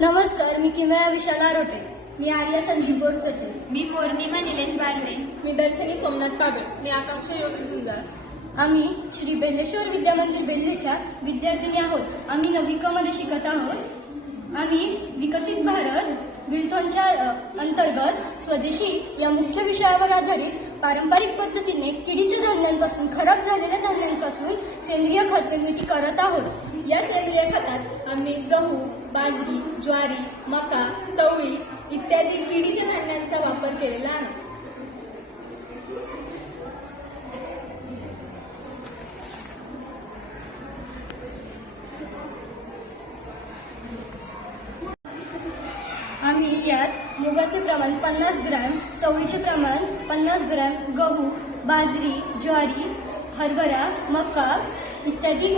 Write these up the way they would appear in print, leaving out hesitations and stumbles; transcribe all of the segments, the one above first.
नमस्कार, मी किमया विशाल आरोटे. मी आर्या संदीप बोरचटे. मी पौर्णिमा निलेश बारवे. मी दर्शनी सोमनाथ काबे. मी आकांक्षा योगेश गुंजाळ. आम्ही श्री बेल्लेश्वर विद्यामंदिर बेल्लेच्या विद्यार्थिनी आहोत. आम्ही 9वी क मध्ये शिकत आहोत. आम्ही विकसित भारत बिल्थॉनच्या अंतर्गत स्वदेशी या मुख्य विषयावर आधारित पारंपरिक पद्धतीने किडीच्या धान्यांपासून खराब झालेल्या धान्यांपासून सेंद्रिय खत निर्मिती करत आहोत. या सेंद्रिय खतात आम्ही गहू, बाजरी, ज्वारी, मका, चवळी इत्यादी किडीच्या धान्यांचा वापर केलेला आहे. आम्ही यात मुगाचे प्रमाण 50 ग्रॅम, चवळीचे प्रमाण 50 ग्रॅम, गहू, बाजरी, ज्वारी, हरभरा, मका इत्यादी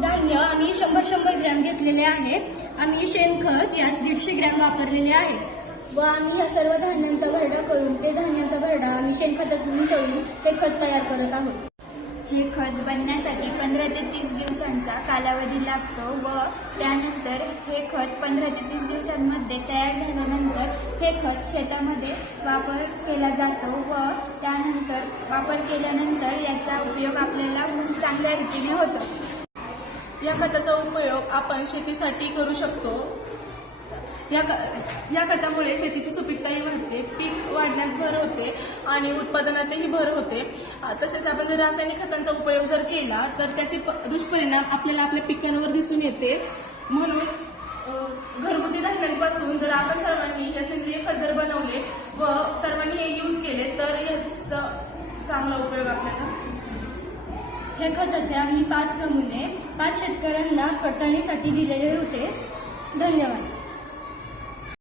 धान्य आम्ही 100-100 ग्रॅम घेतलेले आहे. आम्ही शेणखत यात 150 ग्रॅम वापरलेले आहे. व आम्ही या सर्व धान्यांचा भरडा करून ते धान्याचा भरडा आम्ही शेणखतात मिसळून ते खत तयार करत आहोत. हे खत बनण्यासाठी 15 ते 30 दिवसांचा कालावधी लागतो व त्यानंतर हे खत 15 ते 30 दिवसांमध्ये तयार झाल्यानंतर हे खत शेतामध्ये वापर केला जातो व त्यानंतर वापर केल्यानंतर याचा उपयोग आपल्याला चांगल्या रीतीने होतो. या खताचा उपयोग आपण शेतीसाठी करू शकतो. या खतामुळे शेतीची सुपीकताही वाढते, पीक वाढण्यास भर होते आणि उत्पादनातही भर होते. तसेच आपण जर रासायनिक खतांचा उपयोग जर केला तर त्याचे दुष्परिणाम आपल्याला आपल्या पिकांवर दिसून येते. म्हणून घरगुती धान्यांपासून जर आपण सर्वांनी हे सेंद्रिय खत जर बनवले व सर्वांनी हे यूज केले तर याचा चांगला उपयोग आपल्याला दिसून येतो. हे खताचे आम्ही 5 नमुने 5 शेतकऱ्यांना पडताळणीसाठी दिलेले होते. धन्यवाद.